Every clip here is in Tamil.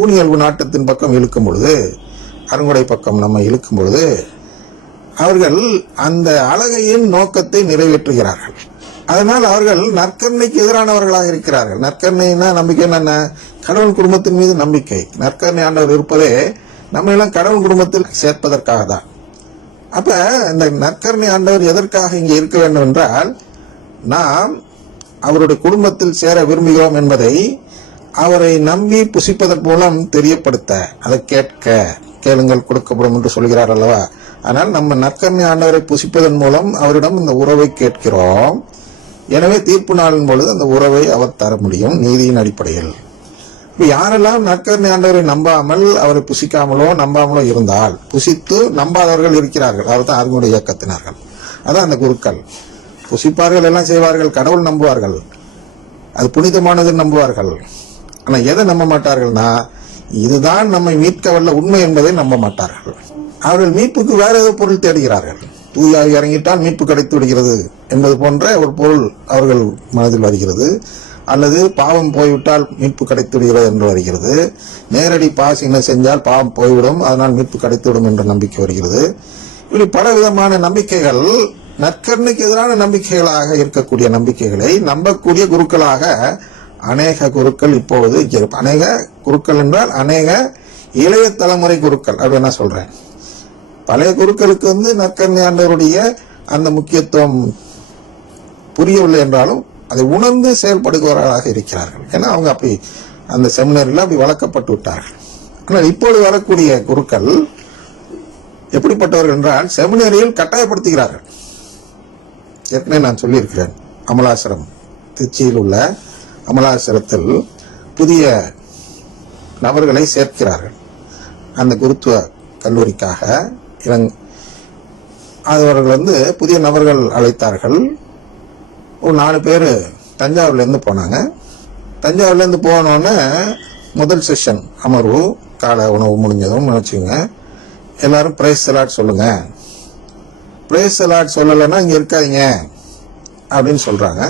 ஊனியல்பு நாட்டத்தின் பக்கம் இழுக்கும் பொழுது அருங்குடை பக்கம் நம்ம இழுக்கும் பொழுது அவர்கள் அந்த அழகையின் நோக்கத்தை நிறைவேற்றுகிறார்கள். அதனால் அவர்கள் நற்கருணைக்கு எதிரானவர்களாக இருக்கிறார்கள். நற்கருணைனா நம்பிக்கை என்ன? கடவுள் குடும்பத்தின் மீது நம்பிக்கை. நற்கருணை ஆண்டவர் இருப்பதே நம்ம எல்லாம் கடவுள் குடும்பத்தில் சேர்ப்பதற்காக தான். அப்ப இந்த நற்கருணை ஆண்டவர் எதற்காக இங்கே இருக்க வேண்டும் என்றால் நாம் அவருடைய குடும்பத்தில் சேர விரும்புகிறோம் என்பதை அவரை நம்பி புசிப்பதன் மூலம் தெரியப்படுத்த அதை கேட்க கேளுங்கள் கொடுக்கப்படும் என்று சொல்கிறார் அல்லவா? ஆனால் நம்ம நற்கருணை ஆண்டவரை புசிப்பதன் மூலம் அவரிடம் இந்த உறவை கேட்கிறோம். எனவே தீர்ப்பு நாளின் பொழுது அந்த உறவை அவர் தர முடியும் நீதியின் அடிப்படையில். இப்போ யாரெல்லாம் நற்கருணை ஆண்டவரை நம்பாமல் அவரை புசிக்காமலோ நம்பாமலோ இருந்தால் புசித்து நம்பாதவர்கள் இருக்கிறார்கள். அவர் தான் அருங்குடைய இயக்கத்தினார்கள். அதான் அந்த குருக்கள். புசிப்பார்கள் எல்லாம் செய்வார்கள் கடவுள் நம்புவார்கள். அது புனிதமானது நம்புவார்கள். ஆனா எதை நம்ப மாட்டார்கள்னா இதுதான் நம்மை மீட்க வல்ல உண்மை என்பதை நம்ப மாட்டார்கள். அவர்கள் மீட்புக்கு வேற ஏதோ பொருள் தேடுகிறார்கள். தூயாவி இறங்கிட்டால் மீட்பு கிடைத்து விடுகிறது என்பது போன்ற ஒரு பொருள் அவர்கள் மனதில் வருகிறது. அல்லது பாவம் போய்விட்டால் மீட்பு கிடைத்து விடுகிறது என்று வருகிறது. நேரடி பாசினை செஞ்சால் பாவம் போய்விடும் அதனால் மீட்பு கிடைத்துவிடும் என்ற நம்பிக்கை வருகிறது. இப்படி பல விதமான நம்பிக்கைகள் நற்கருணைக்கு எதிரான நம்பிக்கைகளாக இருக்கக்கூடிய நம்பிக்கைகளை நம்பக்கூடிய குருக்களாக அநேக குருக்கள் இப்போது அநேக குருக்கள் என்றால் அநேக இளைய தலைமுறை குருக்கள். அப்படி நான் சொல்றேன். பழைய குருக்களுக்கு வந்து நற்கன்யாண்டவருடைய அந்த முக்கியத்துவம் புரியவில்லை என்றாலும் அதை உணர்ந்து செயல்படுகிறவர்களாக இருக்கிறார்கள். ஏன்னா அவங்க அப்படி அந்த செமினரில் அப்படி வளர்க்கப்பட்டு விட்டார்கள். ஆனால் இப்பொழுது வரக்கூடிய குருக்கள் எப்படிப்பட்டவர்கள் என்றால் செமினரியில் கட்டாயப்படுத்துகிறார்கள். ஏற்கனவே நான் சொல்லியிருக்கிறேன். அமலாசிரம் திருச்சியில் உள்ள அமலாசிரத்தில் புதிய நபர்களை சேர்க்கிறார்கள். அந்த குருத்துவ கல்லூரிக்காக இலங் அவர்கள் வந்து புதிய நபர்கள் அழைத்தார்கள். ஒரு நாலு பேர் தஞ்சாவூர்லேருந்து போனாங்க. தஞ்சாவூர்லேருந்து போனோடனே முதல் செஷன் அமர்வு காலை உணவு முடிஞ்சதும் வச்சுக்கோங்க எல்லாரும் ப்ரைஸ் அலாட் சொல்லுங்க. ப்ரைஸ் அலாட் சொல்லலைன்னா இங்கே இருக்காதீங்க அப்படின்னு சொல்கிறாங்க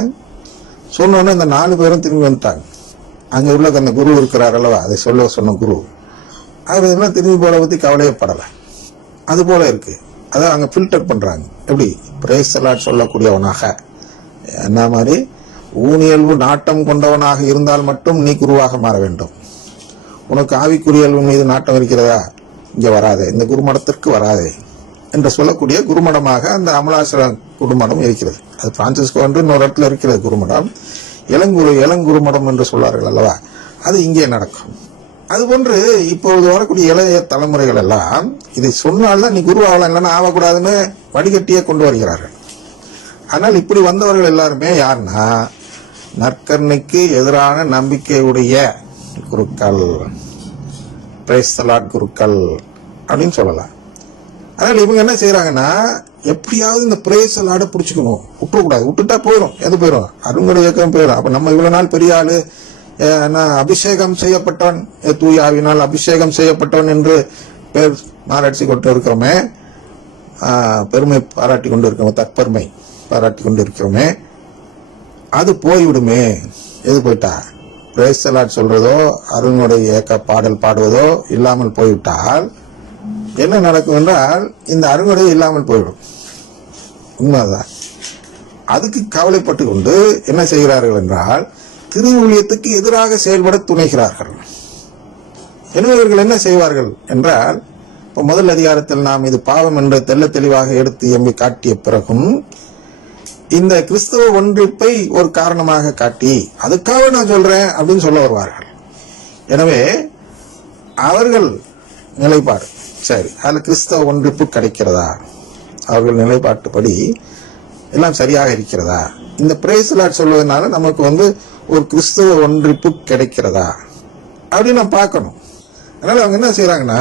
சொன்னோன்னே இந்த நாலு பேரும் திரும்பி வந்துட்டாங்க. அங்கே உள்ள அந்த குரு இருக்கிறார் அல்லவா? அதை சொல்ல சொன்ன குரு. அவர் இதெல்லாம் திரும்பி போல பற்றி கவலையப்படலை. அது போல இருக்குது அதை அங்கே ஃபில்டர் பண்ணுறாங்க எப்படி? பிரேஸ் சொல்லக்கூடியவனாக. என்ன மாதிரி? ஊனியல்பு நாட்டம் கொண்டவனாக இருந்தால் மட்டும் நீ குருவாக மாற வேண்டும். உனக்கு ஆவிக்குரியல்பு மீது நாட்டம் இருக்கிறதா? இங்கே வராதே. இந்த குருமடத்திற்கு வராதே. என்று சொல்லக்கூடிய குருமடமாக அந்த அமலாசர குருமடம் இருக்கிறது. அது பிரான்சிஸ்கோ என்று இன்னொரு இடத்துல இருக்கிறது குருமடம். இளங்குரு இளங்குருமடம் என்று சொல்வார்கள் அல்லவா? அது இங்கே நடக்கும். அதுபோன்று இப்பொழுது வரக்கூடிய இளைய தலைமுறைகள் எல்லாம் இதை சொன்னால்தான் நீ குரு ஆகலாம் இல்லைன்னா ஆகக்கூடாதுன்னு வடிகட்டியே கொண்டு வருகிறார்கள். ஆனால் இப்படி வந்தவர்கள் எல்லாருமே யாருன்னா நற்கர்ணிக்கு எதிரான நம்பிக்கையுடைய குருக்கள். பிரைஸ்தலாட் குருக்கள் அப்படின்னு சொல்லலாம். அதனால் இவங்க என்ன செய்கிறாங்கன்னா எப்படியாவது இந்த பிரேஸ் லாட பிடிச்சிக்கணும். விட்டுறக்கூடாது. விட்டுட்டா போயிடும் எது போயிடும் அருங்கட இயக்கம் போயிடும் அப்போ நம்ம இவ்வளோ நாள் பெரிய ஆள் என்ன அபிஷேகம் செய்யப்பட்டவன் அஹ், ஆவினால் அபிஷேகம் செய்யப்பட்டவன் என்று பேர் மாராட்சி கொண்டு இருக்கிறோமே. பெருமை பாராட்டி கொண்டு இருக்கிறோம். தற்பெருமை பாராட்டி கொண்டு இருக்கிறோமே. அது போய்விடுமே. எது போயிட்டா? பிரேசலாட் சொல்றதோ அருணுடைய இயக்க பாடல் பாடுவதோ இல்லாமல் போய்விட்டால் என்ன நடக்கும் என்றால் இந்த அறுவடை இல்லாமல் போயிடும் உண்மைதான். அதுக்கு கவலைப்பட்டு கொண்டு என்ன செய்கிறார்கள் என்றால் திரு ஊழியத்துக்கு எதிராக செயல்பட துணைகிறார்கள். எனவே இவர்கள் என்ன செய்வார்கள் என்றால் இப்போ முதல் அதிகாரத்தில் நாம் இது பாவம் என்று தெள்ள தெளிவாக எடுத்து எம்பி காட்டிய பிறகும் இந்த கிறிஸ்தவ ஒன்றிப்பை ஒரு காரணமாக காட்டி அதுக்காக நான் சொல்றேன் அப்படின்னு சொல்ல வருவார்கள். எனவே அவர்கள் நிலைப்பாடு. சரி அதில் கிறிஸ்தவ ஒன்றிப்பு கிடைக்கிறதா? அவர்கள் நிலைப்பாட்டுப்படி எல்லாம் சரியாக இருக்கிறதா? இந்த பிரேசலாட் சொல்வதனால நமக்கு வந்து ஒரு கிறிஸ்தவ ஒன்றிப்பு கிடைக்கிறதா? அப்படின்னு நம்ம பார்க்கணும். அதனால அவங்க என்ன செய்கிறாங்கன்னா